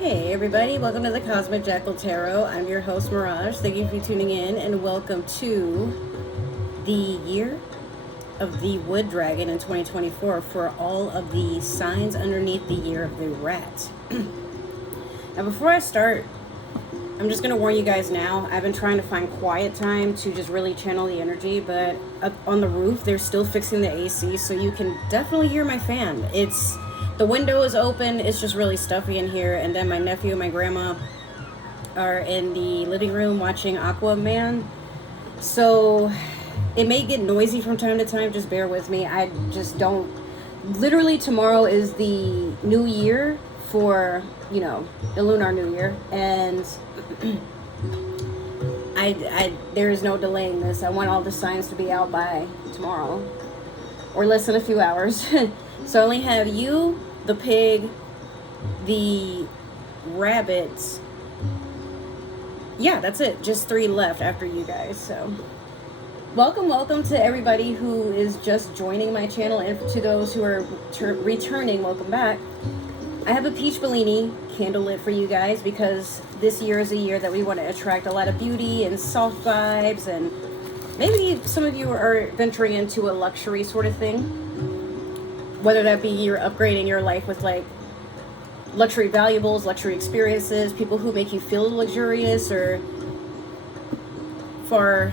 Hey everybody, welcome to the Cosmic Jackal Tarot. I'm your host Mirage. Thank you for tuning in and welcome to the year of the Wood Dragon in 2024 for all of the signs underneath the year of the rat. Now before I start, I'm just going to warn you guys now, I've been trying to find quiet time to just really channel the energy, but up on the roof they're still fixing the AC, so you can definitely hear my fan. The window is open, it's just really stuffy in here, and then my nephew and my grandma are in the living room watching Aquaman. So it may get noisy from time to time, just bear with me. I just don't... Literally tomorrow is the new year for, you know, the lunar new year, and there is no delaying this. I want all the signs to be out by tomorrow, or less than a few hours. So I only have you, the pig, the rabbit. Yeah, that's it. Just 3 left after you guys. So welcome to everybody who is just joining my channel, and to those who are returning, welcome back. I have a peach Bellini candle lit for you guys because this year is a year that we want to attract a lot of beauty and soft vibes, and maybe some of you are venturing into a luxury sort of thing. Whether that be you're upgrading your life with like luxury valuables, luxury experiences, people who make you feel luxurious, or far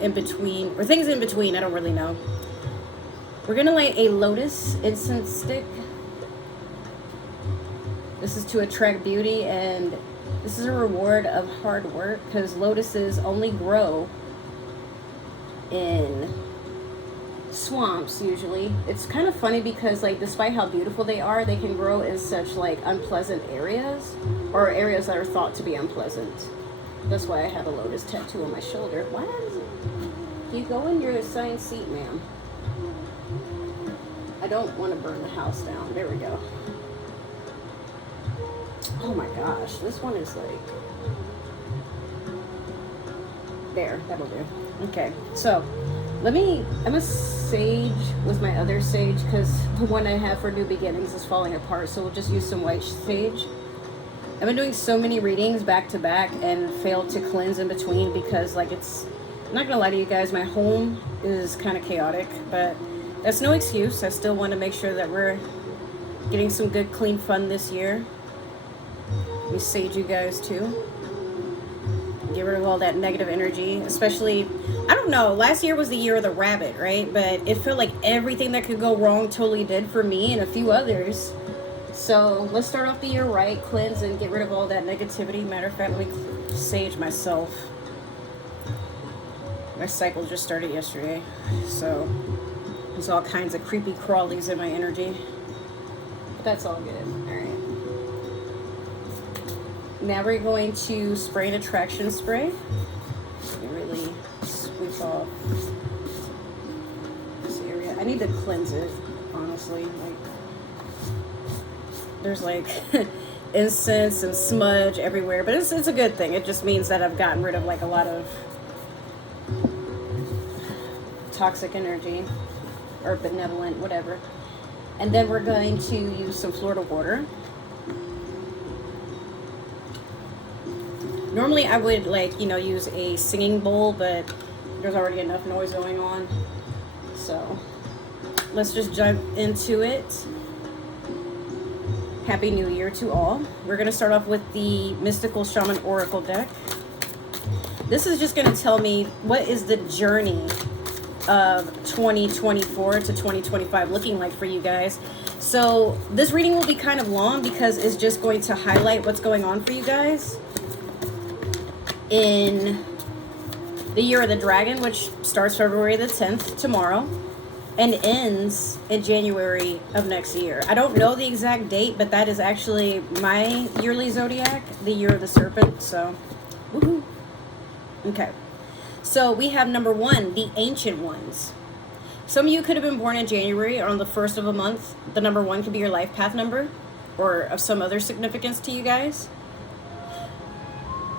in between, or things in between, I don't really know. We're gonna light a lotus incense stick. This is to attract beauty, and this is a reward of hard work, because lotuses only grow in swamps usually. It's kind of funny because, like, despite how beautiful they are, they can grow in such like unpleasant areas, or areas that are thought to be unpleasant. That's why I have a lotus tattoo on my shoulder. Why does it... You go in your assigned seat, ma'am. I don't want to burn the house down. There we go. Oh my gosh, this one is like... There, that'll do. Okay, so I'm a sage with my other sage, because the one I have for new beginnings is falling apart, so we'll just use some white sage. I've been doing so many readings back to back and failed to cleanse in between because, like, I'm not gonna lie to you guys, my home is kind of chaotic, but that's no excuse. I still want to make sure that we're getting some good clean fun this year. Let me sage you guys too. Get rid of all that negative energy, especially, I don't know, last year was the year of the rabbit, right? But it felt like everything that could go wrong totally did for me and a few others. So let's start off the year right, cleanse and get rid of all that negativity. Matter of fact, let me sage myself. My cycle just started yesterday, so there's all kinds of creepy crawlies in my energy. But that's all good. All right. Now we're going to spray an attraction spray. Really sweep off this area. I need to cleanse it, honestly. Like, there's like incense and smudge everywhere, but it's a good thing. It just means that I've gotten rid of like a lot of toxic energy, or benevolent, whatever. And then we're going to use some Florida water. Normally I would, like, you know, use a singing bowl, but there's already enough noise going on. So let's just jump into it. Happy New Year to all. We're going to start off with the Mystical Shaman Oracle deck. This is just going to tell me what is the journey of 2024 to 2025 looking like for you guys. So this reading will be kind of long because it's just going to highlight what's going on for you guys in the year of the dragon, which starts February the 10th, tomorrow, and ends in January of next year. I don't know the exact date, but that is actually my yearly zodiac, the year of the serpent. So woohoo. Okay, so we have number 1, the Ancient Ones. Some of you could have been born in January or on the 1st of a month. The number 1 could be your life path number, or of some other significance to you guys.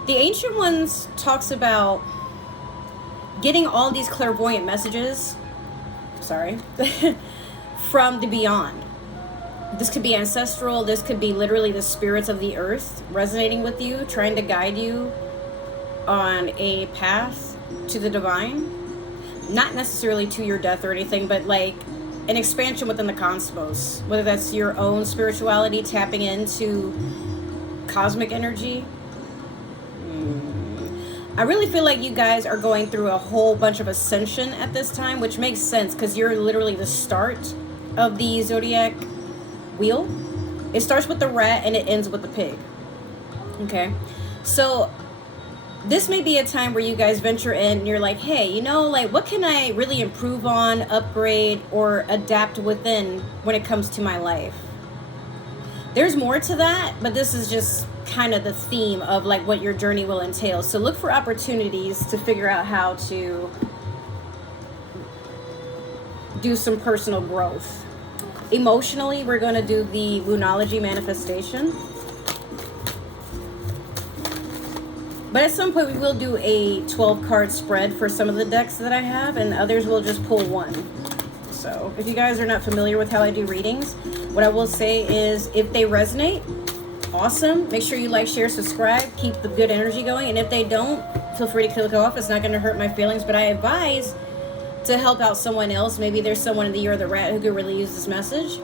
The Ancient Ones talks about getting all these clairvoyant messages, from the beyond. This could be ancestral. This could be literally the spirits of the earth resonating with you, trying to guide you on a path to the divine. Not necessarily to your death or anything, but like an expansion within the cosmos. Whether that's your own spirituality, tapping into cosmic energy. I really feel like you guys are going through a whole bunch of ascension at this time, which makes sense because you're literally the start of the zodiac wheel. It starts with the rat and it ends with the pig. Okay, so this may be a time where you guys venture in and you're like, hey, you know, like, what can I really improve on, upgrade, or adapt within when it comes to my life? There's more to that, but this is just kind of the theme of like what your journey will entail. So look for opportunities to figure out how to do some personal growth. Emotionally, we're going to do the Lunology manifestation. But at some point we will do a 12 card spread for some of the decks that I have, and others will just pull one. So if you guys are not familiar with how I do readings, what I will say is if they resonate, awesome. Make sure you like, share, subscribe, keep the good energy going. And if they don't, feel free to click off. It's not going to hurt my feelings, but I advise to help out someone else. Maybe there's someone in the year of the rat who could really use this message.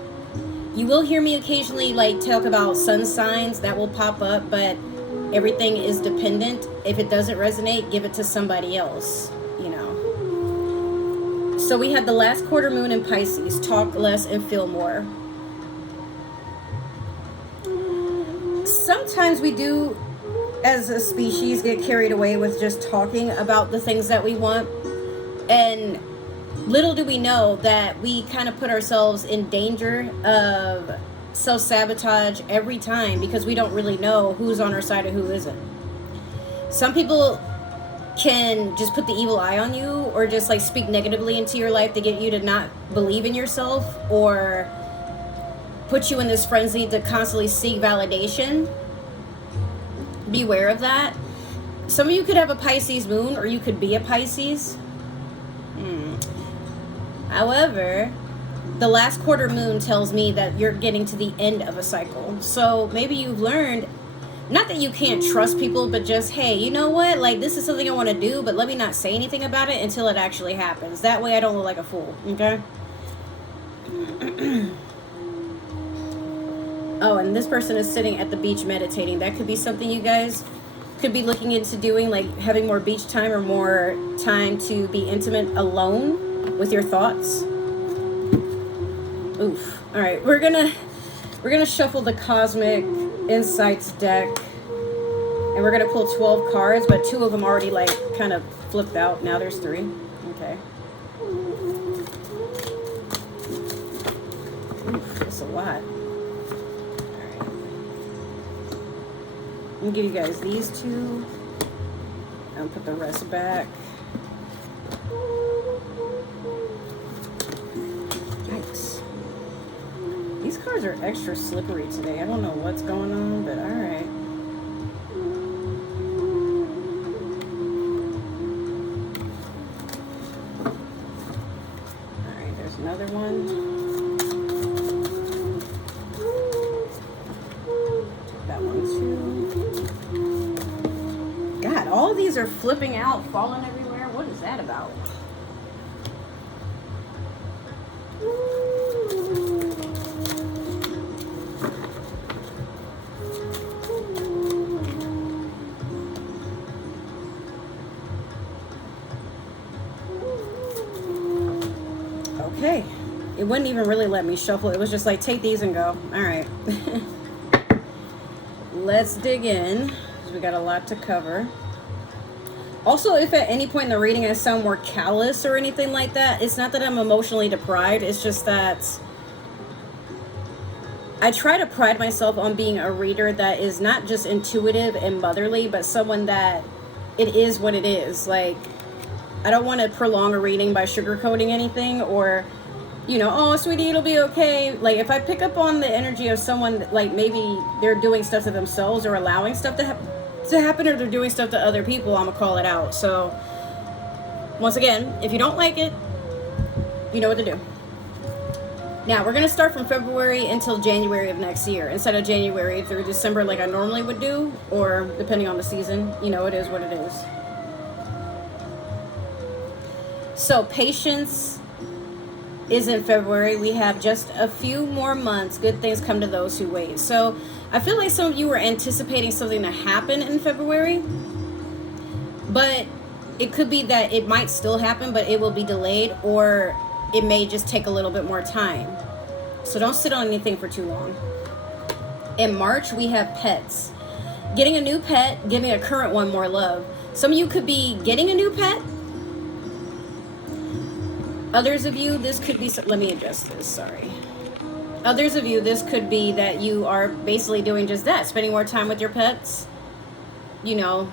You will hear me occasionally like talk about sun signs that will pop up, but everything is dependent. If it doesn't resonate, give it to somebody else, you know. So we had the last quarter moon in Pisces, talk less and feel more. Sometimes we do, as a species, get carried away with just talking about the things that we want. And little do we know that we kind of put ourselves in danger of self-sabotage every time because we don't really know who's on our side and who isn't. Some people can just put the evil eye on you or just like speak negatively into your life to get you to not believe in yourself or put you in this frenzy to constantly seek validation. Beware of that. Some of you could have a Pisces moon or you could be a Pisces. However, the last quarter moon tells me that you're getting to the end of a cycle. So maybe you've learned, not that you can't trust people, but just, hey, you know what? Like, this is something I want to do, but let me not say anything about it until it actually happens. That way I don't look like a fool, okay? Oh, and this person is sitting at the beach meditating. That could be something you guys could be looking into doing, like having more beach time or more time to be intimate alone with your thoughts. Oof. All right, we're gonna shuffle the Cosmic Insights deck, and we're gonna pull 12 cards, but 2 of them already like kind of flipped out. Now there's 3. Okay. Oof, that's a lot. All right. I'm gonna give you guys these 2, and put the rest back. These cards are extra slippery today. I don't know what's going on, but all right. All right, there's another one. Take that one too. God, all these are flipping out, falling everywhere. What is that about? Okay, it wouldn't even really let me shuffle. It was just like, take these and go. All right. Let's dig in, because we got a lot to cover. Also, if at any point in the reading I sound more callous or anything like that, it's not that I'm emotionally deprived. It's just that I try to pride myself on being a reader that is not just intuitive and motherly, but someone that it is what it is. Like, I don't want to prolong a reading by sugarcoating anything or, you know, oh, sweetie, it'll be okay. Like, if I pick up on the energy of someone that, like, maybe they're doing stuff to themselves or allowing stuff to happen or they're doing stuff to other people, I'm going to call it out. So, once again, if you don't like it, you know what to do. Now, we're going to start from February until January of next year, instead of January through December like I normally would do, or depending on the season. You know, it is what it is. So, patience is in February. We have just a few more months. Good things come to those who wait. So, I feel like some of you were anticipating something to happen in February, but it could be that it might still happen, but it will be delayed, or it may just take a little bit more time. So don't sit on anything for too long. In March, we have pets. Getting a new pet, giving a current one more love. Some of you could be getting a new pet. Others of you, this could be, let me adjust this, sorry. Others of you, this could be that you are basically doing just that, spending more time with your pets. You know,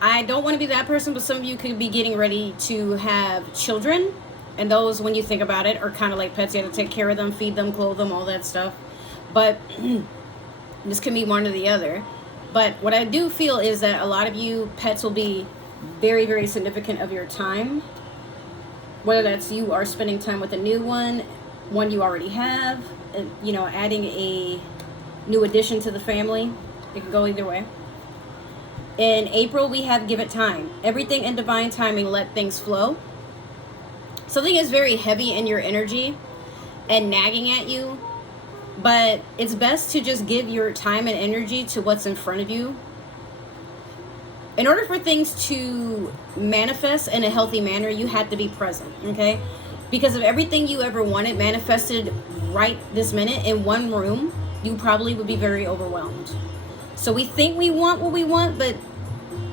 I don't want to be that person, but some of you could be getting ready to have children. And those, when you think about it, are kind of like pets. You have to take care of them, feed them, clothe them, all that stuff. But this can be one or the other. But what I do feel is that a lot of you, pets will be very, very significant of your time. Whether that's you are spending time with a new one you already have, you know, adding a new addition to the family. It can go either way. In April, we have give it time. Everything in divine timing, let things flow. Something is very heavy in your energy and nagging at you, but it's best to just give your time and energy to what's in front of you. In order for things to manifest in a healthy manner, you have to be present, okay? Because if everything you ever wanted manifested right this minute in one room, you probably would be very overwhelmed. So we think we want what we want, but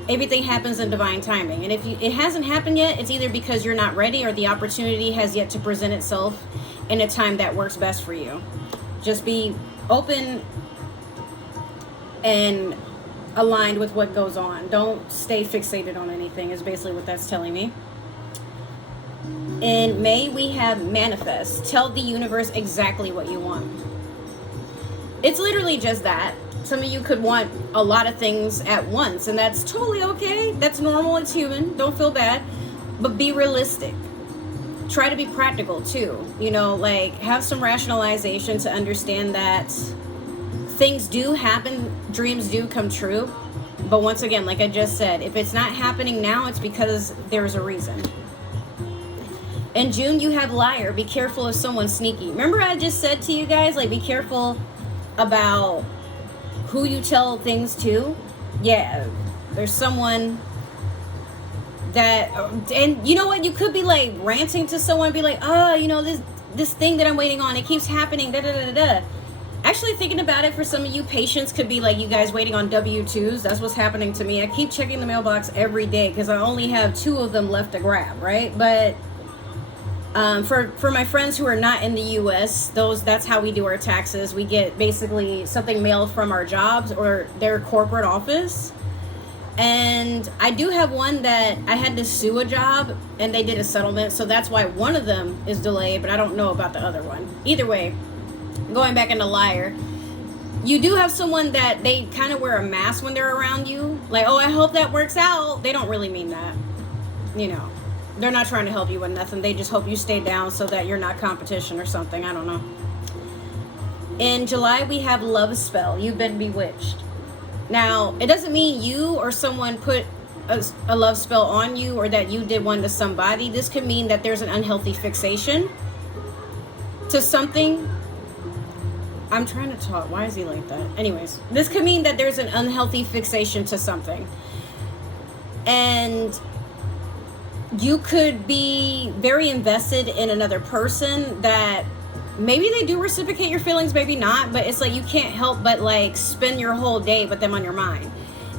everything happens in divine timing. And if it hasn't happened yet, it's either because you're not ready or the opportunity has yet to present itself in a time that works best for you. Just be open and aligned with what goes on. Don't stay fixated on anything, is basically what that's telling me. In May, we have manifest. Tell the universe exactly what you want. It's literally just that. Some of you could want a lot of things at once, and that's totally okay. That's normal. It's human. Don't feel bad. But be realistic. Try to be practical, too. You know, like, have some rationalization to understand that things do happen. Dreams do come true. But once again, like I just said, if it's not happening now, it's because there's a reason. In June, you have liar. Be careful of someone sneaky. Remember I just said to you guys, like, be careful about who you tell things to. Yeah, there's someone that, and you know what, you could be like ranting to someone, be like, oh, you know, this thing that I'm waiting on, it keeps happening, da da da da. Actually, thinking about it, for some of you, patience could be like you guys waiting on W-2s. That's what's happening to me. I keep checking the mailbox every day because I only have 2 of them left to grab, right? But for my friends who are not in the U.S., that's how we do our taxes. We get basically something mailed from our jobs or their corporate office. And I do have one that I had to sue a job and they did a settlement. So that's why one of them is delayed, but I don't know about the other one. Either way, going back into liar, you do have someone that they kind of wear a mask when they're around you. Like, oh, I hope that works out. They don't really mean that, you know. They're not trying to help you with nothing. They just hope you stay down so that you're not competition or something. I don't know. In July, we have love spell. You've been bewitched. Now, it doesn't mean you or someone put a love spell on you or that you did one to somebody. This could mean that there's an unhealthy fixation to something. I'm trying to talk. Why is he like that? Anyways, this could mean that there's an unhealthy fixation to something. And you could be very invested in another person that maybe they do reciprocate your feelings, maybe not, but it's like you can't help but like spend your whole day with them on your mind.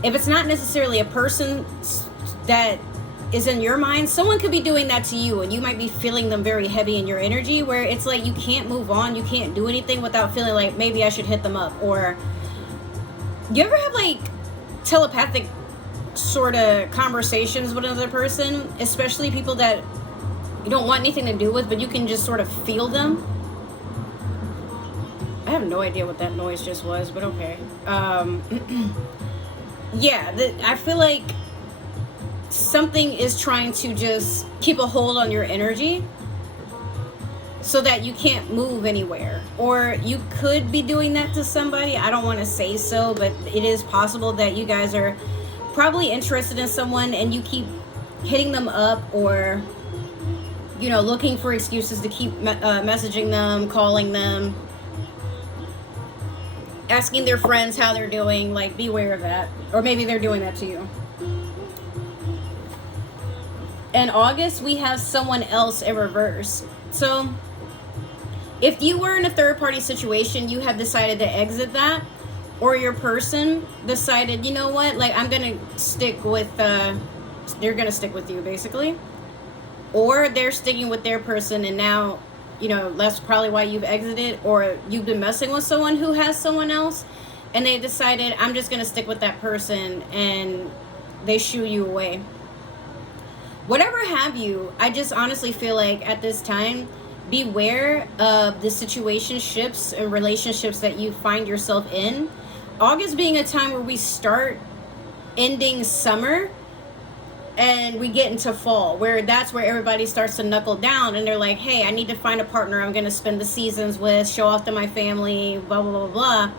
If it's not necessarily a person that is in your mind, someone could be doing that to you and you might be feeling them very heavy in your energy, where it's like you can't move on, you can't do anything without feeling like maybe I should hit them up. Or you ever have like telepathic sort of conversations with another person, especially people that you don't want anything to do with, but you can just sort of feel them? I have no idea what that noise just was, but okay. Yeah, I feel like something is trying to just keep a hold on your energy. so that you can't move anywhere. Or you could be doing that to somebody. I don't want to say so, but it is possible that you guys are probably interested in someone and you keep hitting them up, or looking for excuses to keep messaging them, calling them, asking their friends how they're doing. Like, beware of that. Or maybe they're doing that to you. In August, we have someone else in reverse. So if you were in a third-party situation, you have decided to exit that, or your person decided, you know what, like, I'm gonna stick with they're gonna stick with you, basically, or they're sticking with their person, and now that's probably why you've exited, or you've been messing with someone who has someone else, and they decided, I'm just gonna stick with that person, and they shoo you away. Whatever have you, I just honestly feel like at this time, beware of the situationships and relationships that you find yourself in. August being a time where we start ending summer and we get into fall, where that's where everybody starts to knuckle down and they're like, hey, I need to find a partner I'm going to spend the seasons with, show off to my family, blah, blah, blah, blah.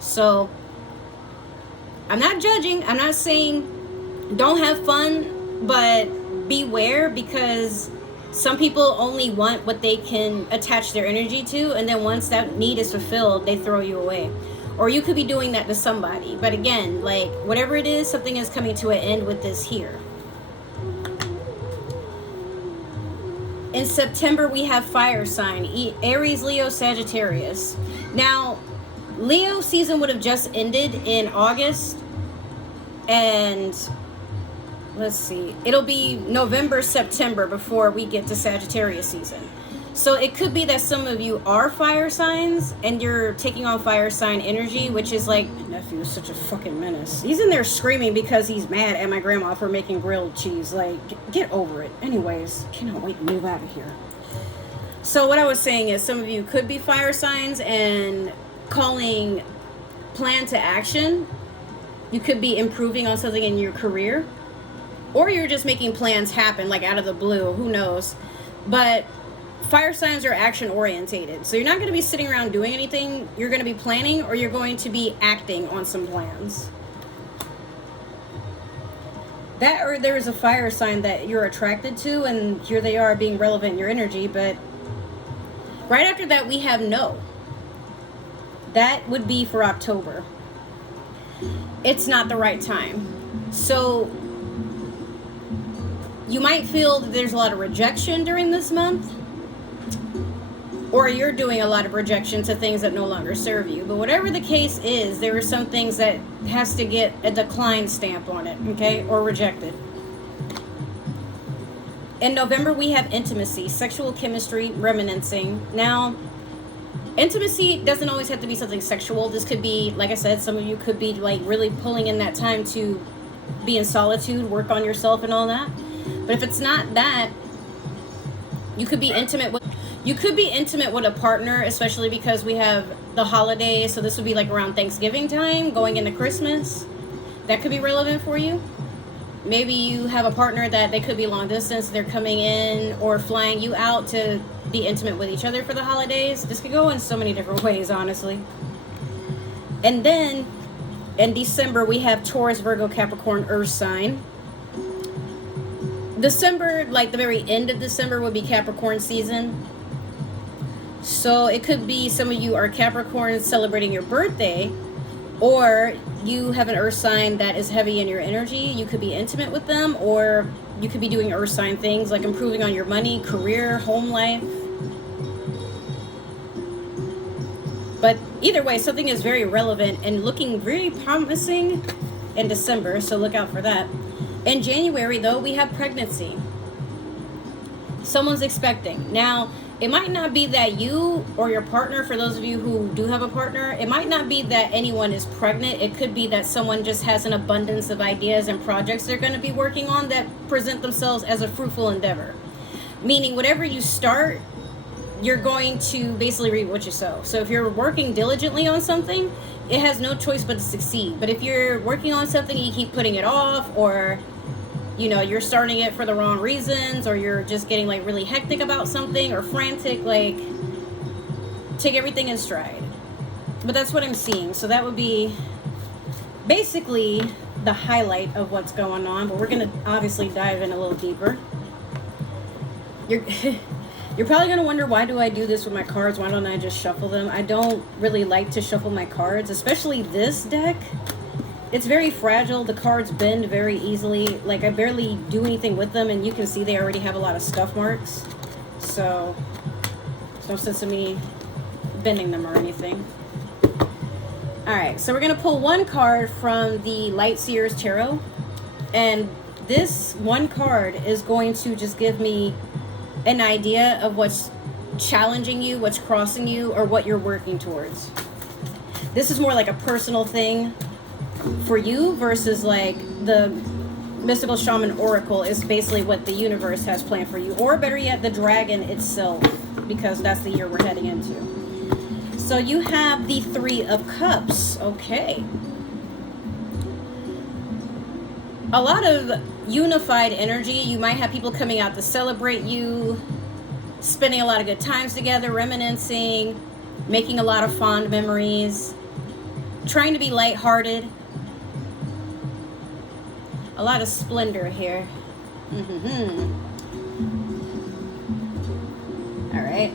So I'm not judging. I'm not saying don't have fun, but beware, because some people only want what they can attach their energy to, and then once that need is fulfilled, they throw you away. Or you could be doing that to somebody. But again, like, whatever it is, something is coming to an end with this here. In September, we have fire sign, Aries, Leo, Sagittarius. Now, Leo season would have just ended in August, and let's see, it'll be November, September before we get to Sagittarius season. So it could be that some of you are fire signs and you're taking on fire sign energy, which is like, my nephew is such a fucking menace. He's in there screaming because he's mad at my grandma for making grilled cheese. Like, get over it. Anyways, cannot wait to move out of here. So what I was saying is, some of you could be fire signs and calling plan to action. You could be improving on something in your career, or you're just making plans happen, like, out of the blue. Who knows? But fire signs are action orientated. So you're not going to be sitting around doing anything. You're going to be planning, or you're going to be acting on some plans. That, or there is a fire sign that you're attracted to, and here they are being relevant in your energy. But right after that, we have no. That would be for October. It's not the right time. So you might feel that there's a lot of rejection during this month, or you're doing a lot of rejection to things that no longer serve you. But whatever the case is, there are some things that has to get a decline stamp on it, okay, or rejected. In November, we have intimacy, sexual chemistry, reminiscing. Now, intimacy doesn't always have to be something sexual. This could be, like I said, some of you could be like really pulling in that time to be in solitude, work on yourself and all that. But if it's not that, you could be intimate with a partner, especially because we have the holidays. So this would be like around Thanksgiving time, going into Christmas. That could be relevant for you. Maybe you have a partner that they could be long distance. They're coming in or flying you out to be intimate with each other for the holidays. This could go in so many different ways, honestly. And then in December, we have Taurus, Virgo, Capricorn, Earth sign. December, like the very end of December, would be Capricorn season. So it could be some of you are Capricorn celebrating your birthday, or you have an earth sign that is heavy in your energy. You could be intimate with them, or you could be doing earth sign things like improving on your money, career, home life. But either way, something is very relevant and looking very promising in December, so look out for that. In January, though, we have pregnancy. Someone's expecting. Now, it might not be that you or your partner, for those of you who do have a partner, it might not be that anyone is pregnant. It could be that someone just has an abundance of ideas and projects they're going to be working on that present themselves as a fruitful endeavor. Meaning, whatever you start, you're going to basically reap what you sow. So if you're working diligently on something, it has no choice but to succeed. But if you're working on something and you keep putting it off, or you know, you're starting it for the wrong reasons, or you're just getting like really hectic about something or frantic. Like, take everything in stride. But that's what I'm seeing. So that would be basically the highlight of what's going on. But we're going to obviously dive in a little deeper. You're probably going to wonder, why do I do this with my cards? Why don't I just shuffle them? I don't really like to shuffle my cards, especially this deck. It's very fragile. The cards bend very easily. Like, I barely do anything with them, and you can see they already have a lot of scuff marks. So, there's no sense in me bending them or anything. Alright, so we're going to pull one card from the Light Seers Tarot. And this one card is going to just give me an idea of what's challenging you, what's crossing you, or what you're working towards. This is more like a personal thing for you versus like the Mystical Shaman Oracle is basically what the universe has planned for you, or better yet, the dragon itself, because that's the year we're heading into. So you have the Three of Cups. Okay, a lot of unified energy. You might have people coming out to celebrate you, spending a lot of good times together, reminiscing, making a lot of fond memories, trying to be lighthearted. A lot of splendor here. All right.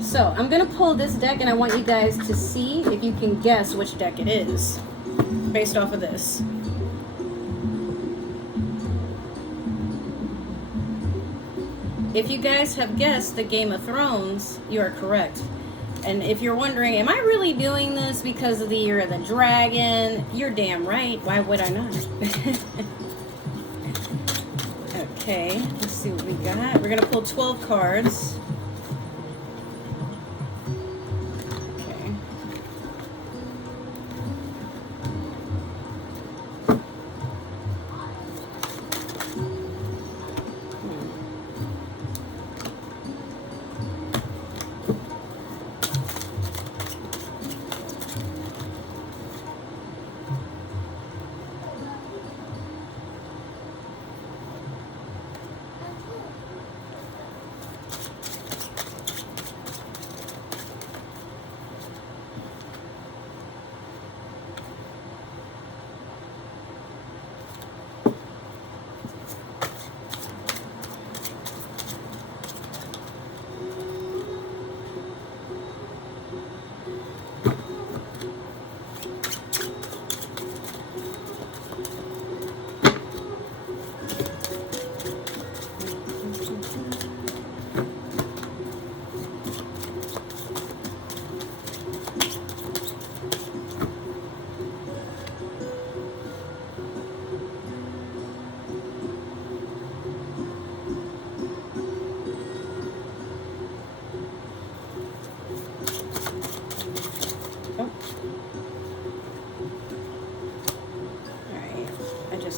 So I'm going to pull this deck, and I want you guys to see if you can guess which deck it is based off of this. If you guys have guessed the Game of Thrones, you are correct. And if you're wondering, am I really doing this because of the Year of the Dragon? You're damn right. Why would I not? Okay, let's see what we got. We're going to pull 12 cards. Okay.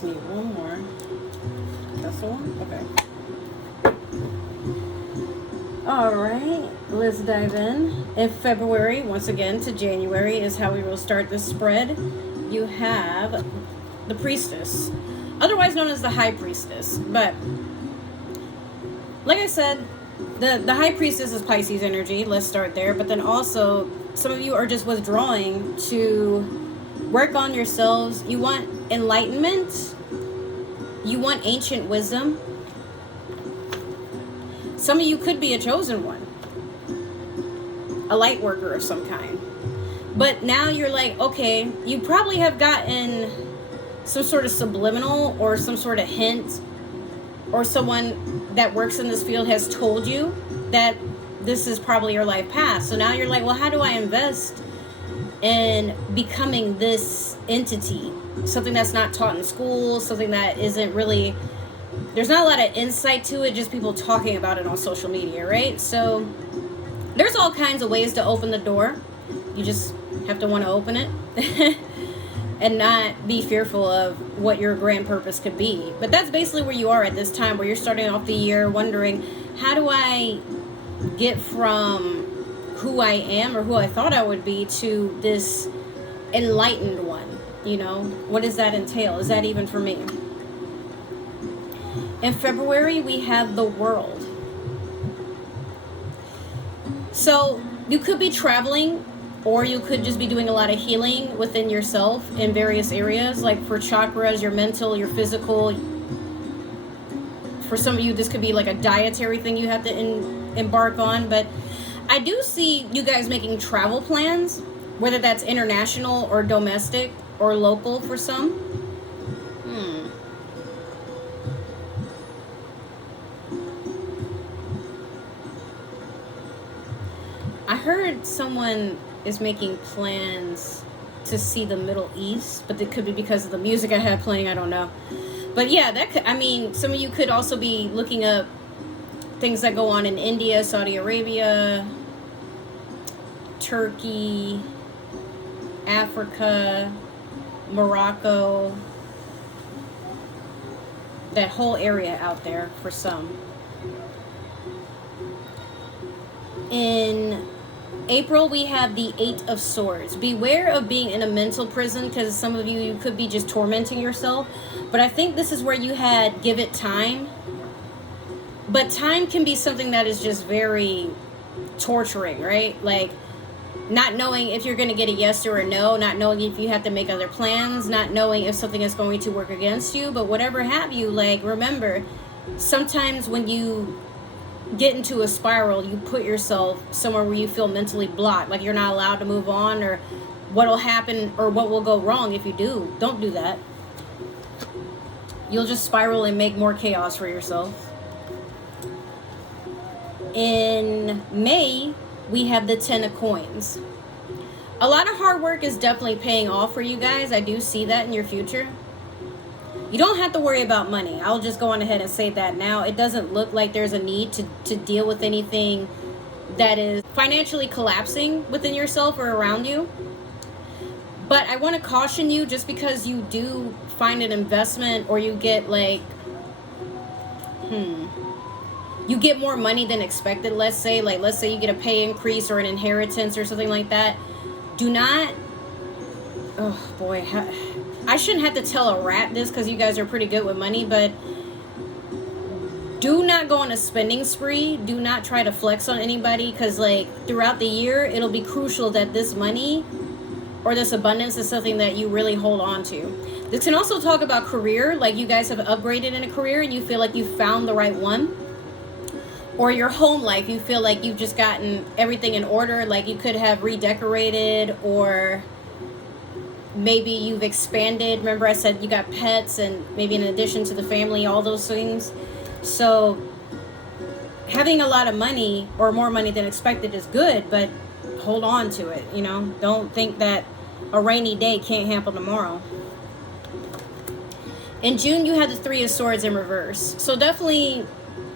Need one more. That's the one? Okay. Alright, let's dive in February, once again, to January is how we will start this spread. You have the Priestess, otherwise known as the High Priestess. But, like I said, the High Priestess is Pisces energy. Let's start there. But then also, some of you are just withdrawing to work on yourselves. You want enlightenment. You want ancient wisdom. Some of you could be a chosen one, a light worker of some kind. But now you're like, okay, you probably have gotten some sort of subliminal or some sort of hint, or someone that works in this field has told you that this is probably your life path. So now you're like, well, how do I invest in becoming this entity? Something that's not taught in school, something that isn't really, there's not a lot of insight to it, just people talking about it on social media, right? So there's all kinds of ways to open the door. You just have to want to open it and not be fearful of what your grand purpose could be. But that's basically where you are at this time, where you're starting off the year wondering, how do I get from who I am or who I thought I would be to this enlightened one? You know, what does that entail? Is that even for me? In February, we have the World. So you could be traveling, or you could just be doing a lot of healing within yourself in various areas, like for chakras, your mental, your physical. For some of you, this could be like a dietary thing you have to embark on. But I do see you guys making travel plans, whether that's international or domestic or local for some. I heard someone is making plans to see the Middle East, but it could be because of the music I have playing. I don't know. But yeah, that could, I mean, some of you could also be looking up things that go on in India, Saudi Arabia, Turkey, Africa, Morocco, that whole area out there for some. In April, we have the Eight of Swords. Beware of being in a mental prison, because some of you could be just tormenting yourself. But I think this is where you had give it time. But time can be something that is just very torturing, right? Like not knowing if you're going to get a yes or a no, not knowing if you have to make other plans, not knowing if something is going to work against you. But whatever have you, like, remember, sometimes when you get into a spiral, you put yourself somewhere where you feel mentally blocked, like you're not allowed to move on, or what'll happen or what will go wrong if you do. Don't do that. You'll just spiral and make more chaos for yourself. In May, we have the Ten of Coins. A lot of hard work is definitely paying off for you guys. I do see that in your future. You don't have to worry about money. I'll just go on ahead and say that now. It doesn't look like there's a need to deal with anything that is financially collapsing within yourself or around you. But I want to caution you, just because you do find an investment, or you get like, you get more money than expected, let's say you get a pay increase or an inheritance or something like that. Do not, oh boy, I shouldn't have to tell a rat this because you guys are pretty good with money, but do not go on a spending spree. Do not try to flex on anybody, because like throughout the year, it'll be crucial that this money or this abundance is something that you really hold on to. This can also talk about career, like you guys have upgraded in a career and you feel like you found the right one. Or your home life, you feel like you've just gotten everything in order, like you could have redecorated, or maybe you've expanded. Remember I said you got pets, and maybe in addition to the family, all those things. So having a lot of money, or more money than expected, is good, but hold on to it, you know. Don't think that a rainy day can't happen tomorrow. In June, you had the Three of Swords in reverse. So definitely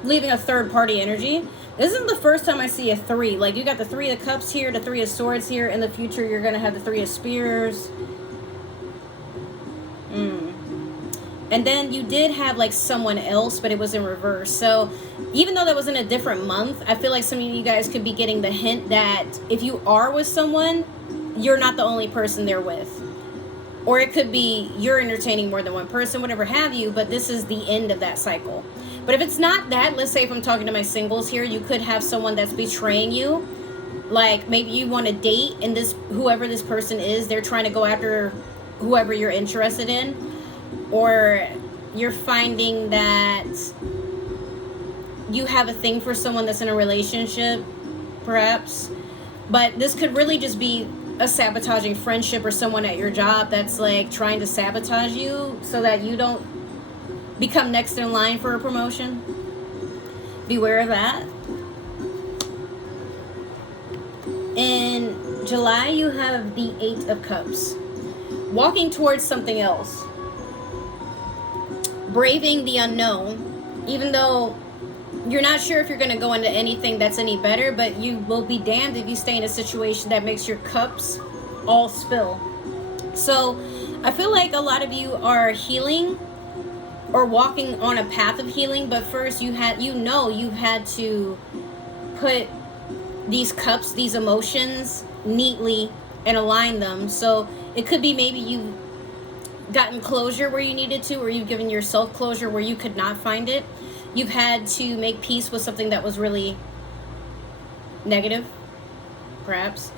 leaving a third party energy. This isn't the first time I see a three. Like you got the Three of Cups here, the Three of Swords here. In the future, you're going to have the Three of Spears. And then you did have like someone else, but it was in reverse. So even though that was in a different month, I feel like some of you guys could be getting the hint that if you are with someone, you're not the only person they're with. Or it could be you're entertaining more than one person, whatever have you, but this is the end of that cycle. But if it's not that, let's say if I'm talking to my singles here, you could have someone that's betraying you. Like maybe you want to date, and this, whoever this person is, they're trying to go after whoever you're interested in. Or you're finding that you have a thing for someone that's in a relationship, perhaps. But this could really just be a sabotaging friendship, or someone at your job that's like trying to sabotage you so that you don't become next in line for a promotion. Beware of that. In July, you have the Eight of Cups. Walking towards something else. Braving the unknown. Even though you're not sure if you're going to go into anything that's any better, but you will be damned if you stay in a situation that makes your cups all spill. So I feel like a lot of you are healing or walking on a path of healing, but first you've had to put these cups, these emotions neatly and align them. So it could be maybe gotten closure where you needed to, or you've given yourself closure where you could not find it. You've had to make peace with something that was really negative, perhaps.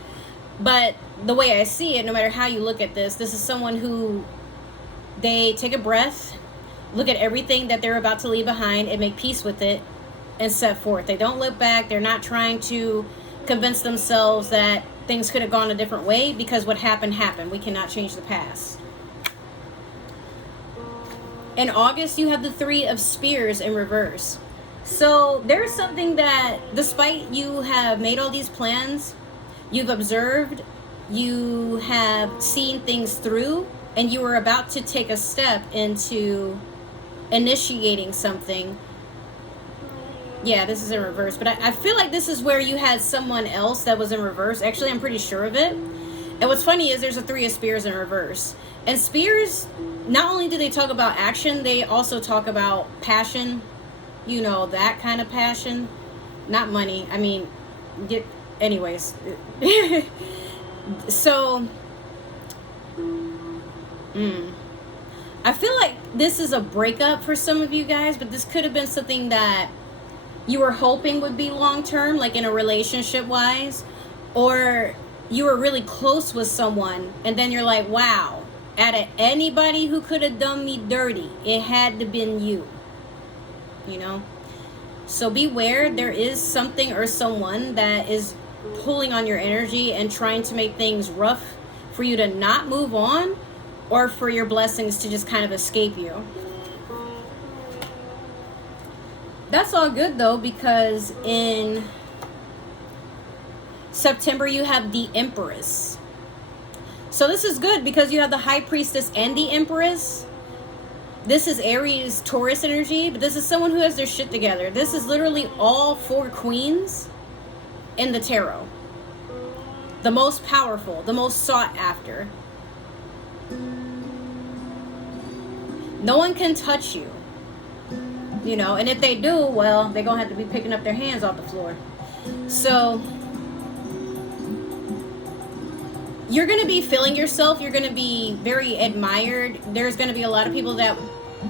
But the way I see it, no matter how you look at this is someone who, they take a breath, look at everything that they're about to leave behind and make peace with it and set forth. They don't look back. They're not trying to convince themselves that things could have gone a different way, because what happened happened. We cannot change the past. In August, you have the Three of Spears in reverse. So there's something that, despite you have made all these plans, you've observed, you have seen things through, and you were about to take a step into initiating something. Yeah, this is in reverse, but I feel like this is where you had someone else that was in reverse. Actually, I'm pretty sure of it. And what's funny is there's a Three of Spears in reverse. And spears, not only do they talk about action, they also talk about passion. You know, that kind of passion. Not money. I mean, anyways. So, I feel like this is a breakup for some of you guys, but this could have been something that you were hoping would be long-term, like in a relationship-wise, or you were really close with someone, and then you're like, wow, out of anybody who could have done me dirty, it had to been you, you know? So beware, there is something or someone that is pulling on your energy and trying to make things rough for you to not move on, or for your blessings to just kind of escape you. That's all good though, because in September you have the Empress. So this is good because you have the High Priestess and the Empress. This is Aries, Taurus energy, but this is someone who has their shit together. This is literally all 4 queens in the tarot. The most powerful, the most sought after. No one can touch you. You know, and if they do, well, they're going to have to be picking up their hands off the floor. So, you're going to be feeling yourself. You're going to be very admired. There's going to be a lot of people that,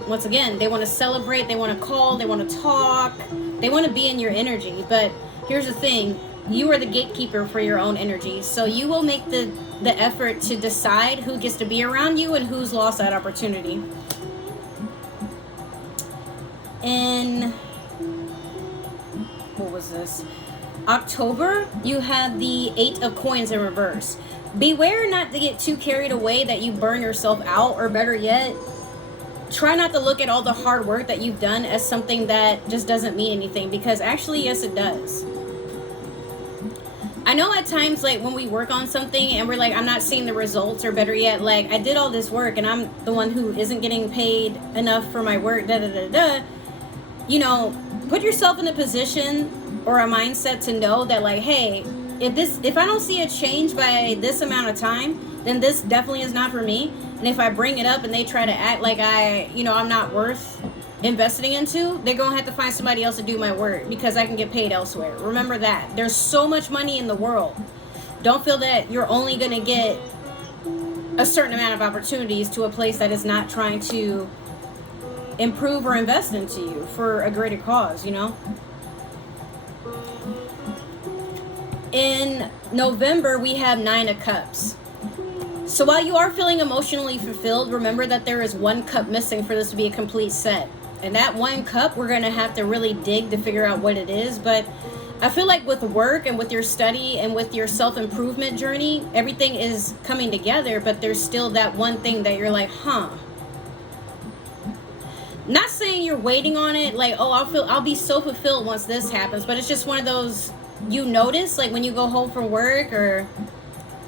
once again, they want to celebrate. They want to call. They want to talk. They want to be in your energy. But here's the thing. You are the gatekeeper for your own energy. So, you will make the effort to decide who gets to be around you and who's lost that opportunity. In, what was this? October, you have the 8 of Coins in reverse. Beware not to get too carried away that you burn yourself out, or better yet, try not to look at all the hard work that you've done as something that just doesn't mean anything, because actually, yes, it does. I know at times, like, when we work on something and we're like, I'm not seeing the results, or better yet, like, I did all this work and I'm the one who isn't getting paid enough for my work, you know, put yourself in a position or a mindset to know that, like, hey, if I don't see a change by this amount of time, then this definitely is not for me. And if I bring it up and they try to act like I'm not worth investing into, they're going to have to find somebody else to do my work, because I can get paid elsewhere. Remember that. There's so much money in the world. Don't feel that you're only going to get a certain amount of opportunities to a place that is not trying to improve or invest into you for a greater cause, you know? In November, we have 9 of Cups. So while you are feeling emotionally fulfilled, remember that there is 1 cup missing for this to be a complete set. And that 1 cup, we're going to have to really dig to figure out what it is. But I feel like with work and with your study and with your self-improvement journey, everything is coming together, but there's still that one thing that you're like, Not saying you're waiting on it, like, oh, I'll be so fulfilled once this happens, but it's just one of those, you notice, like when you go home from work, or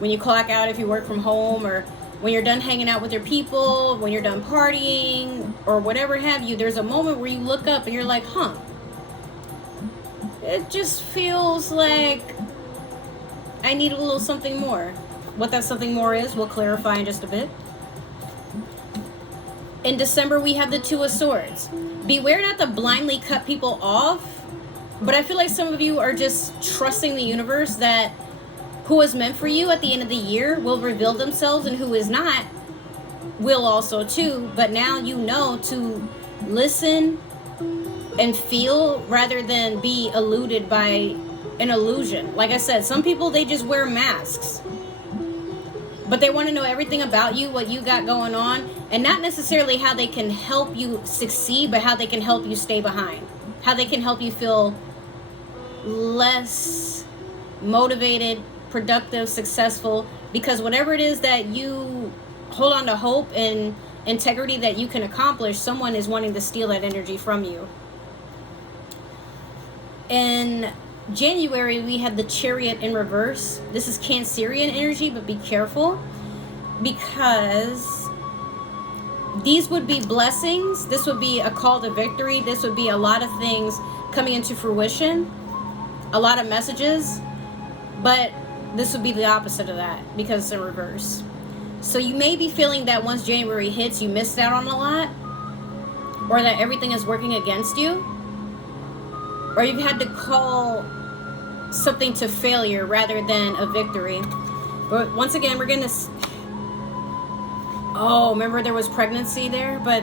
when you clock out if you work from home, or when you're done hanging out with your people, when you're done partying, or whatever have you, there's a moment where you look up and you're like, it just feels like I need a little something more. What that something more is, we'll clarify in just a bit. In December, we have the 2 of Swords. Beware not to blindly cut people off, but I feel like some of you are just trusting the universe that who is meant for you at the end of the year will reveal themselves, and who is not will also too, but now you know to listen and feel rather than be eluded by an illusion. Like I said, some people, they just wear masks, but they want to know everything about you, what you got going on, and not necessarily how they can help you succeed, but how they can help you stay behind, how they can help you feel less motivated, productive, successful, because whatever it is that you hold on to hope and integrity that you can accomplish, someone is wanting to steal that energy from you. In January, we had the Chariot in reverse. This is Cancerian energy, but be careful, because these would be blessings. This would be a call to victory. This would be a lot of things coming into fruition, a lot of messages, but this would be the opposite of that because it's in reverse. So you may be feeling that once January hits, you missed out on a lot, or that everything is working against you, or you've had to call something to failure rather than a victory. But once again, we're gonna, oh, remember there was pregnancy there, but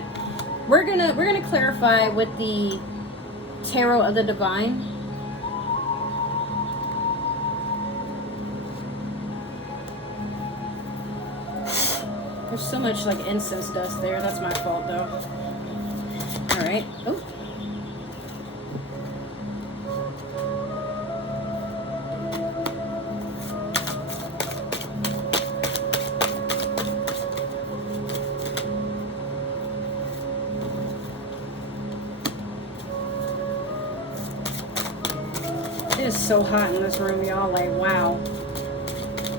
we're gonna clarify with the Tarot of the Divine. There's so much like incense dust there. That's my fault though. All right. Oh. It is so hot in this room, y'all. Like, wow.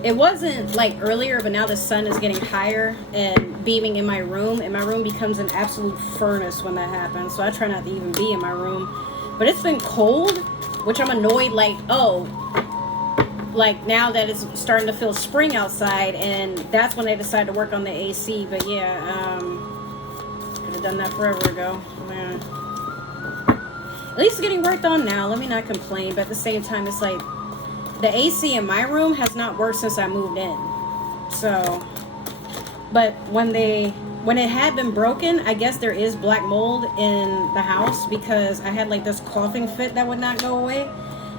It wasn't like earlier, but now the sun is getting higher and beaming in my room, and my room becomes an absolute furnace when that happens. So I try not to even be in my room. But it's been cold, which I'm annoyed, like, oh, like now that it's starting to feel spring outside, and that's when they decide to work on the AC. But yeah, could have done that forever ago. Man. At least it's getting worked on now. Let me not complain, but at the same time, it's like, the AC in my room has not worked since I moved in. So, but when it had been broken, I guess there is black mold in the house, because I had like this coughing fit that would not go away.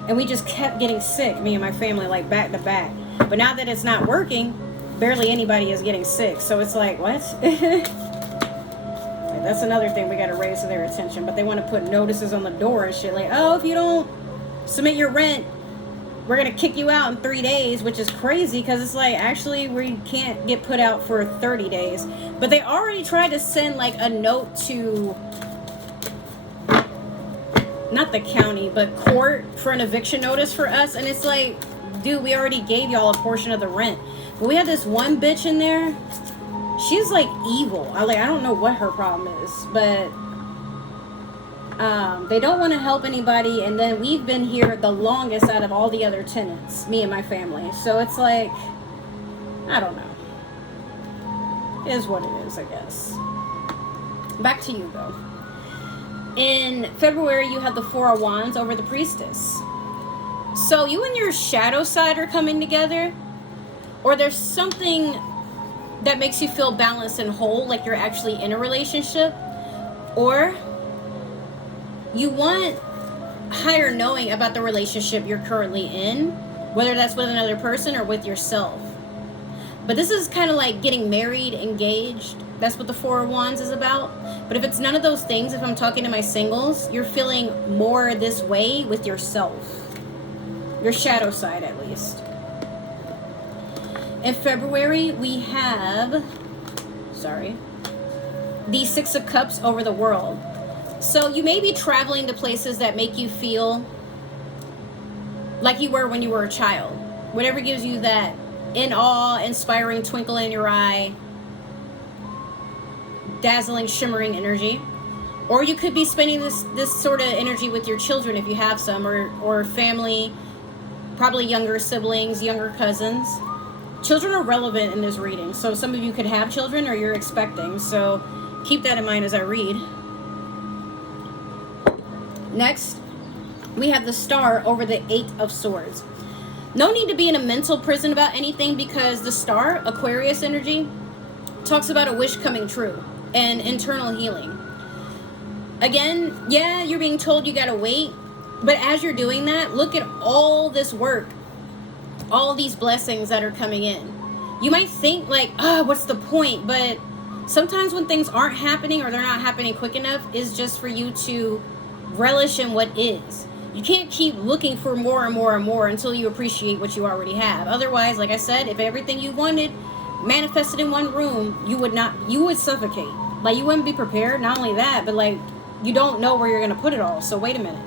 And we just kept getting sick, me and my family, like back to back. But now that it's not working, barely anybody is getting sick. So it's like, what? That's another thing we got to raise to their attention. But they want to put notices on the door and shit, like, oh, if you don't submit your rent, we're going to kick you out in 3 days, which is crazy, because it's like, actually, we can't get put out for 30 days. But they already tried to send like a note to, not the county, but court for an eviction notice for us. And it's like, dude, we already gave y'all a portion of the rent. But we have this one bitch in there. She's like evil. I don't know what her problem is, but they don't want to help anybody, and then we've been here the longest out of all the other tenants, me and my family. So it's like, I don't know. It is what it is, I guess. Back to you, though. In February, you had the Four of Wands over the Priestess. So you and your shadow side are coming together, or there's something that makes you feel balanced and whole, like you're actually in a relationship, or you want higher knowing about the relationship you're currently in, whether that's with another person or with yourself. But this is kind of like getting married, engaged. That's what the Four of Wands is about. But if it's none of those things, if I'm talking to my singles, you're feeling more this way with yourself. Your shadow side, at least. In February, we have, the Six of Cups over the World. So you may be traveling to places that make you feel like you were when you were a child. Whatever gives you that in awe, inspiring twinkle in your eye, dazzling, shimmering energy. Or you could be spending this sort of energy with your children if you have some, or family, probably younger siblings, younger cousins. Children are relevant in this reading. So some of you could have children or you're expecting. So keep that in mind as I read. Next, we have the Star over the Eight of Swords. No need to be in a mental prison about anything, because the Star, Aquarius energy, talks about a wish coming true and internal healing. Again, yeah, you're being told you gotta wait, but as you're doing that, look at all this work, all these blessings that are coming in. You might think like, what's the point? But sometimes when things aren't happening or they're not happening quick enough, is just for you to relish in what is. You can't keep looking for more and more and more until you appreciate what you already have. Otherwise, like I said, if everything you wanted manifested in one room, you would suffocate. Like, you wouldn't be prepared. Not only that, but like, you don't know where you're going to put it all. So wait a minute.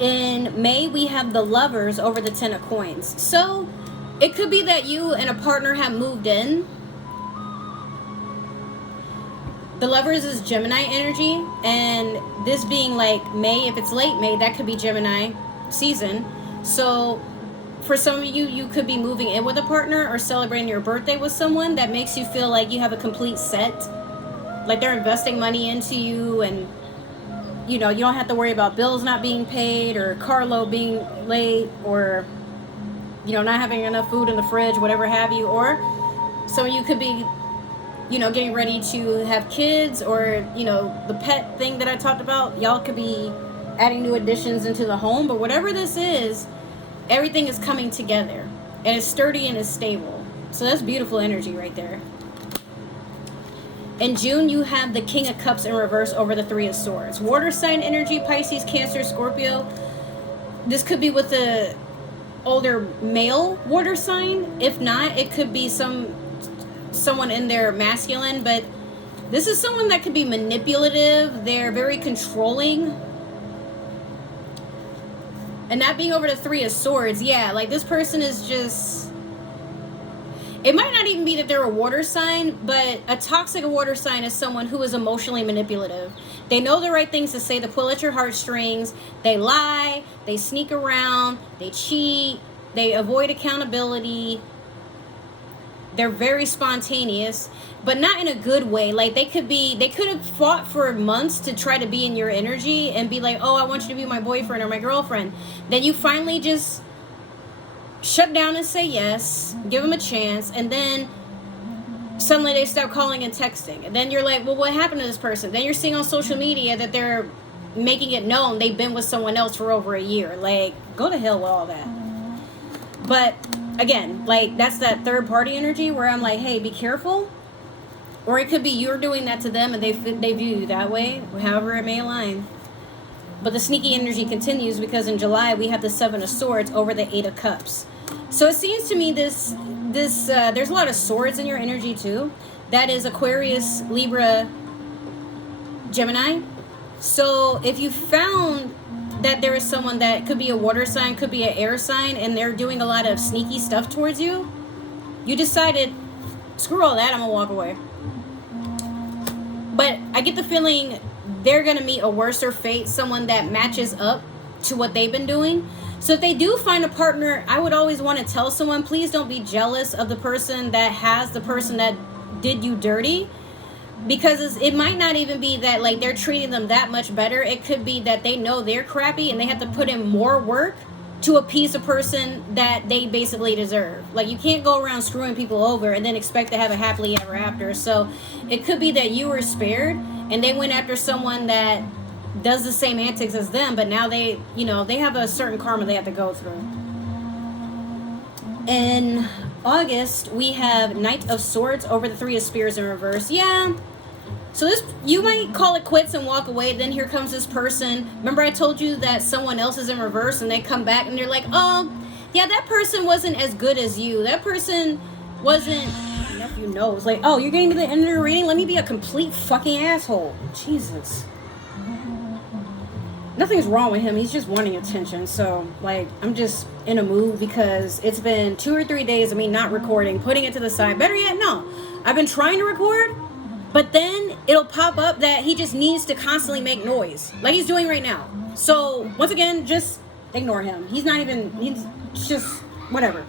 In May, we have the Lovers over the Ten of Coins. So it could be that you and a partner have moved in. The Lovers is Gemini energy, and this being like May, if it's late May, that could be Gemini season. So for some of you, you could be moving in with a partner or celebrating your birthday with someone that makes you feel like you have a complete set. Like they're investing money into you, and you know, you don't have to worry about bills not being paid or car load being late, or you know, not having enough food in the fridge, whatever have you. Or some of you could be, you know, getting ready to have kids, or you know, the pet thing that I talked about. Y'all could be adding new additions into the home, but whatever this is, everything is coming together and it's sturdy and it's stable. So that's beautiful energy right there. In June, you have the King of Cups in reverse over the Three of Swords. Water sign energy, Pisces, Cancer, Scorpio. This could be with the older male water sign. If not, it could be someone in their masculine, but this is someone that could be manipulative. They're very controlling. And that being over the Three of Swords, yeah, like this person is just, it might not even be that they're a water sign, but a toxic water sign is someone who is emotionally manipulative. They know the right things to say to pull at your heartstrings. They lie, they sneak around, they cheat, they avoid accountability. They're very spontaneous, but not in a good way. Like they could have fought for months to try to be in your energy and be like, oh, I want you to be my boyfriend or my girlfriend. Then you finally just shut down and say yes, give them a chance, and then suddenly they start calling and texting. And then you're like, well, what happened to this person? Then you're seeing on social media that they're making it known they've been with someone else for over a year. Like, go to hell with all that. But again, like that's that third party energy where I'm like, hey, be careful. Or it could be you're doing that to them and they view you that way, however it may align. But the sneaky energy continues because in July we have the Seven of Swords over the Eight of Cups. So it seems to me this there's a lot of swords in your energy too. That is Aquarius, Libra, Gemini. So if you found that there is someone that could be a water sign, could be an air sign, and they're doing a lot of sneaky stuff towards you, you decided, screw all that, I'm gonna walk away. But I get the feeling they're gonna meet a worser fate, someone that matches up to what they've been doing. So if they do find a partner, I would always want to tell someone, please don't be jealous of the person that has the person that did you dirty. Because it might not even be that like they're treating them that much better. It could be that they know they're crappy and they have to put in more work to appease a person that they basically deserve. Like you can't go around screwing people over and then expect to have a happily ever after. So it could be that you were spared and they went after someone that does the same antics as them, but now they have a certain karma they have to go through. In August, we have Knight of Swords over the Three of Spears in reverse. Yeah. So this, you might call it quits and walk away. Then here comes this person. Remember I told you that someone else is in reverse and they come back and they're like, oh, yeah, that person wasn't as good as you. That person wasn't, nephew knows. Like, oh, you're getting to the end of the reading? Let me be a complete fucking asshole. Jesus. Nothing's wrong with him. He's just wanting attention. So, like, I'm just in a mood because it's been 2 or 3 days of me not recording, putting it to the side. Better yet, no. I've been trying to record, but then it'll pop up that he just needs to constantly make noise, like he's doing right now. So, once again, just ignore him. He's just, whatever.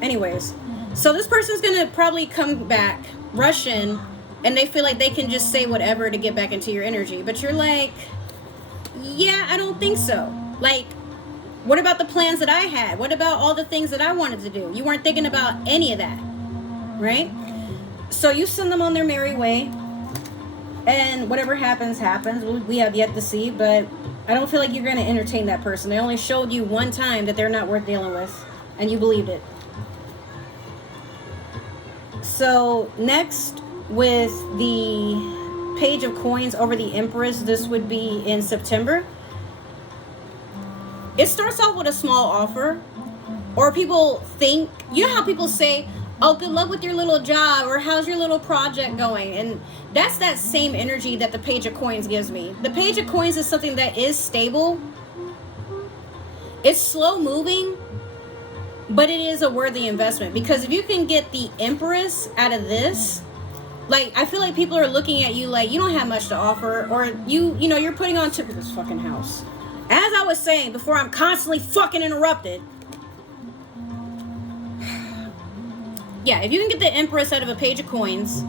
Anyways, so this person's gonna probably come back, rush in, and they feel like they can just say whatever to get back into your energy. But you're like, yeah, I don't think so. Like, What about the plans that I had? What about all the things that I wanted to do? You weren't thinking about any of that, right? So you send them on their merry way, and whatever happens, happens. We have yet to see, but I don't feel like you're going to entertain that person. They only showed you one time that they're not worth dealing with, and you believed it. So next, with the Page of Coins over the Empress, this would be in September. It starts off with a small offer, or people think, you know how people say, oh, good luck with your little job, or how's your little project going? And that's that same energy that the Page of Coins gives me. The Page of Coins is something that is stable. It's slow moving, but it is a worthy investment, because if you can get the Empress out of this, like, I feel like people are looking at you like you don't have much to offer, or you know, you're putting on to this fucking house. As I was saying before, I'm constantly fucking interrupted. Yeah, if you can get the Empress out of a Page of Coins,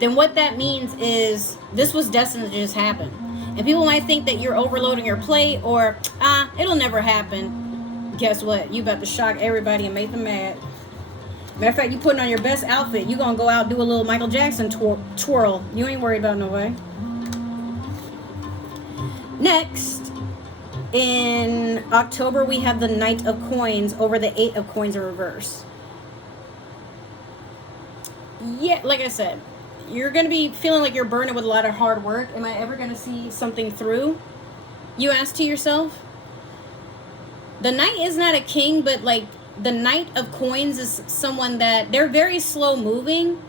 then what that means is this was destined to just happen. And people might think that you're overloading your plate, or it'll never happen. Guess what? You about to shock everybody and make them mad. Matter of fact, you putting on your best outfit. You gonna go out and do a little Michael Jackson twirl. You ain't worried about no way. Next, in October, we have the Knight of Coins over the Eight of Coins in reverse. Yeah, like I said, you're going to be feeling like you're burdened with a lot of hard work. Am I ever going to see something through? You ask to yourself. The Knight is not a king, but like the Knight of Coins is someone that they're very slow moving,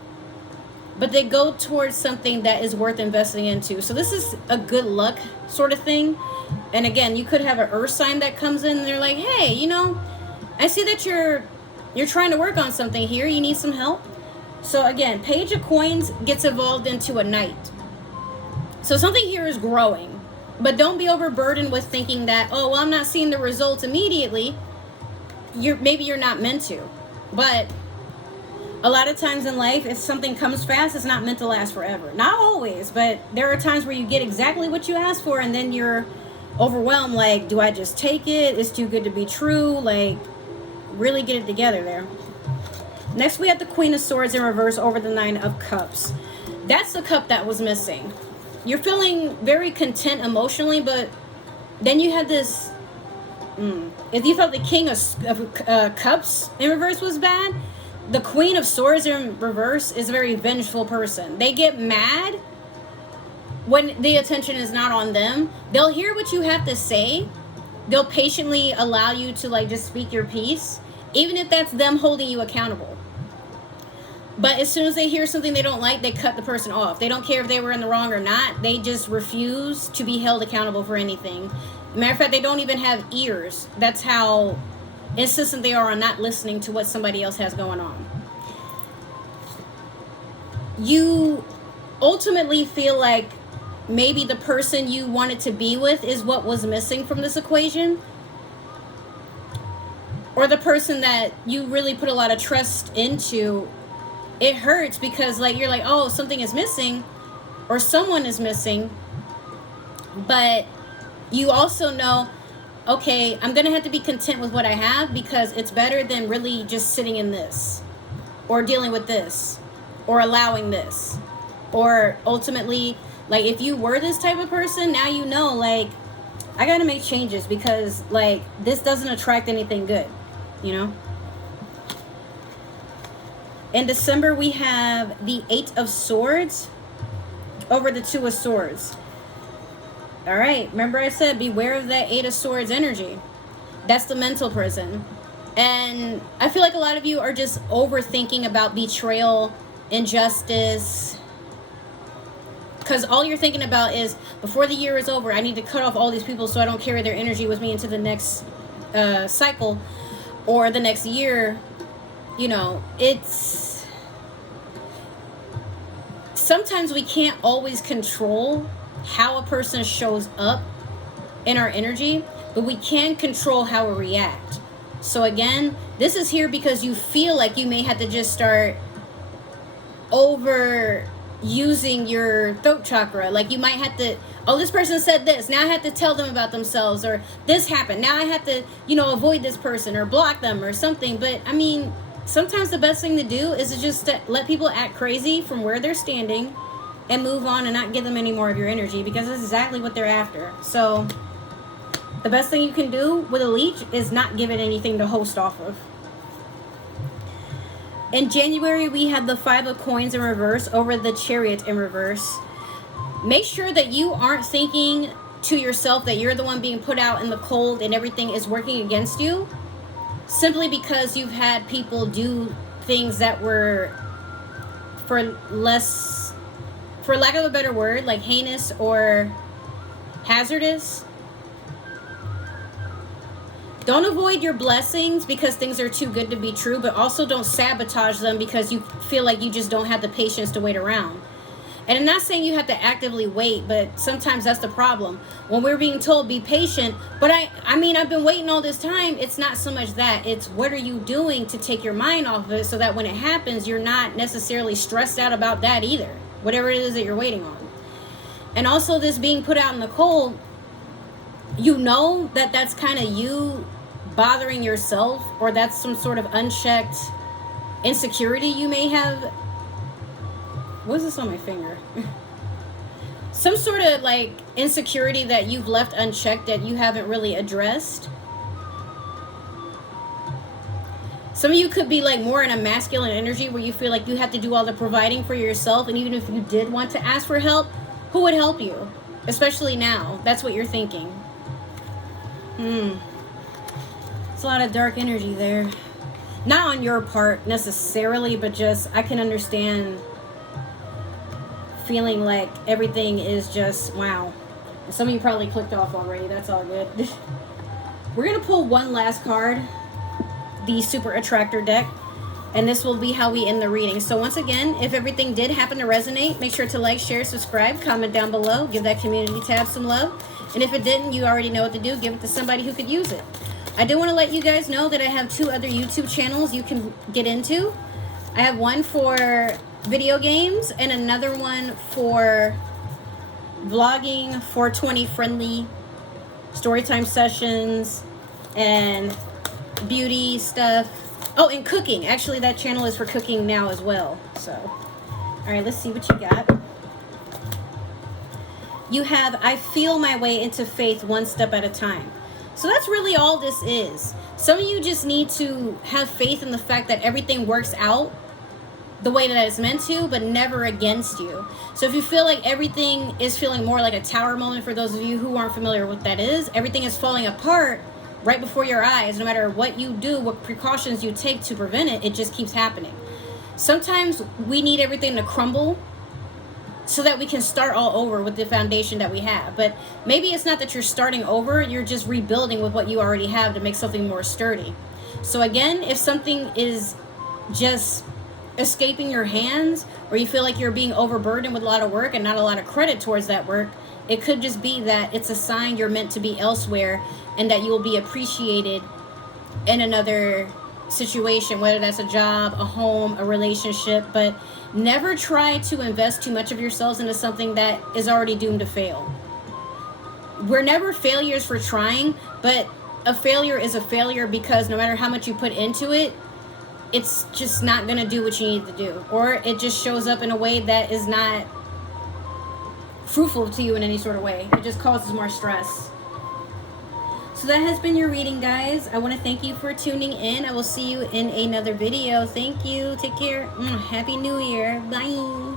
but they go towards something that is worth investing into. So this is a good luck sort of thing. And again, you could have an earth sign that comes in and they're like, hey, you know, I see that you're trying to work on something here. You need some help. So again, Page of Coins gets evolved into a Knight. So something here is growing. But don't be overburdened with thinking that, oh, well, I'm not seeing the results immediately. Maybe you're not meant to. But a lot of times in life, if something comes fast, it's not meant to last forever. Not always, but there are times where you get exactly what you asked for, and then you're overwhelmed. Like, do I just take it? It's too good to be true. Like, really get it together there. Next, we have the Queen of Swords in reverse over the Nine of Cups. That's the cup that was missing. You're feeling very content emotionally, but then you had this... If you thought the King of Cups in reverse was bad, the Queen of Swords in reverse is a very vengeful person. They get mad when the attention is not on them. They'll hear what you have to say. They'll patiently allow you to like just speak your piece, even if that's them holding you accountable. But as soon as they hear something they don't like, they cut the person off. They don't care if they were in the wrong or not. They just refuse to be held accountable for anything. Matter of fact, they don't even have ears. That's how insistent they are on not listening to what somebody else has going on. You ultimately feel like maybe the person you wanted to be with is what was missing from this equation. Or the person that you really put a lot of trust into. It hurts because like you're like, oh, something is missing or someone is missing. But you also know, okay, I'm going to have to be content with what I have because it's better than really just sitting in this or dealing with this or allowing this. Or ultimately, like if you were this type of person, now you know, like, I got to make changes because like this doesn't attract anything good, you know? In December, we have the Eight of Swords over the Two of Swords. All right, remember I said beware of that Eight of Swords energy. That's the mental prison. And I feel like a lot of you are just overthinking about betrayal, injustice. Because all you're thinking about is, before the year is over, I need to cut off all these people so I don't carry their energy with me into the next cycle or the next year. You know, it's... Sometimes we can't always control how a person shows up in our energy, but we can control how we react. So again, this is here because you feel like you may have to just start over using your throat chakra. Like you might have to, oh, this person said this, now I have to tell them about themselves, or this happened, now I have to, you know, avoid this person or block them or something. But I mean, sometimes the best thing to do is to just let people act crazy from where they're standing and move on and not give them any more of your energy, because that's exactly what they're after. So the best thing you can do with a leech is not give it anything to host off of. In January, we had the 5 of Coins in reverse over the Chariot in reverse. Make sure that you aren't thinking to yourself that you're the one being put out in the cold and everything is working against you, simply because you've had people do things that were, for lack of a better word, like heinous or hazardous. Don't avoid your blessings because things are too good to be true, but also don't sabotage them because you feel like you just don't have the patience to wait around. And I'm not saying you have to actively wait, but sometimes that's the problem. When we're being told be patient, but I mean, I've been waiting all this time. It's not so much that. It's what are you doing to take your mind off of it so that when it happens, you're not necessarily stressed out about that either. Whatever it is that you're waiting on. And also this being put out in the cold, you know that that's kind of you bothering yourself, or that's some sort of unchecked insecurity you may have. What's this on my finger? Some sort of like insecurity that you've left unchecked that you haven't really addressed. Some of you could be like more in a masculine energy where you feel like you have to do all the providing for yourself, and even if you did want to ask for help, who would help you? Especially now. That's what you're thinking. It's a lot of dark energy there. Not on your part necessarily, but just I can understand feeling like everything is just wow. And some of you probably clicked off already. That's all good. We're going to pull one last card, the Super Attractor deck, and this will be how we end the reading. So once again, if everything did happen to resonate, make sure to like, share, subscribe, comment down below, give that community tab some love. And if it didn't, you already know what to do. Give it to somebody who could use it. I do want to let you guys know that I have 2 other YouTube channels you can get into. I have one for video games and another one for vlogging, 420 friendly, storytime sessions, and beauty stuff. Oh, and cooking. Actually, that channel is for cooking now as well. So, all right, let's see what you got. You have, I feel my way into faith one step at a time. So that's really all this is. Some of you just need to have faith in the fact that everything works out the way that it's meant to, but never against you. So if you feel like everything is feeling more like a tower moment, for those of you who aren't familiar with what that is, everything is falling apart right before your eyes. No matter what you do, what precautions you take to prevent it, it just keeps happening. Sometimes we need everything to crumble so that we can start all over with the foundation that we have. But maybe it's not that you're starting over, you're just rebuilding with what you already have to make something more sturdy. So again, if something is just escaping your hands, or you feel like you're being overburdened with a lot of work and not a lot of credit towards that work, it could just be that it's a sign you're meant to be elsewhere, and that you will be appreciated in another situation, whether that's a job, a home, a relationship. But never try to invest too much of yourselves into something that is already doomed to fail. We're never failures for trying, but a failure is a failure because no matter how much you put into it, it's just not going to do what you need to do. Or it just shows up in a way that is not fruitful to you in any sort of way. It just causes more stress. So that has been your reading, guys. I want to thank you for tuning in. I will see you in another video. Thank you. Take care. Happy New Year. Bye.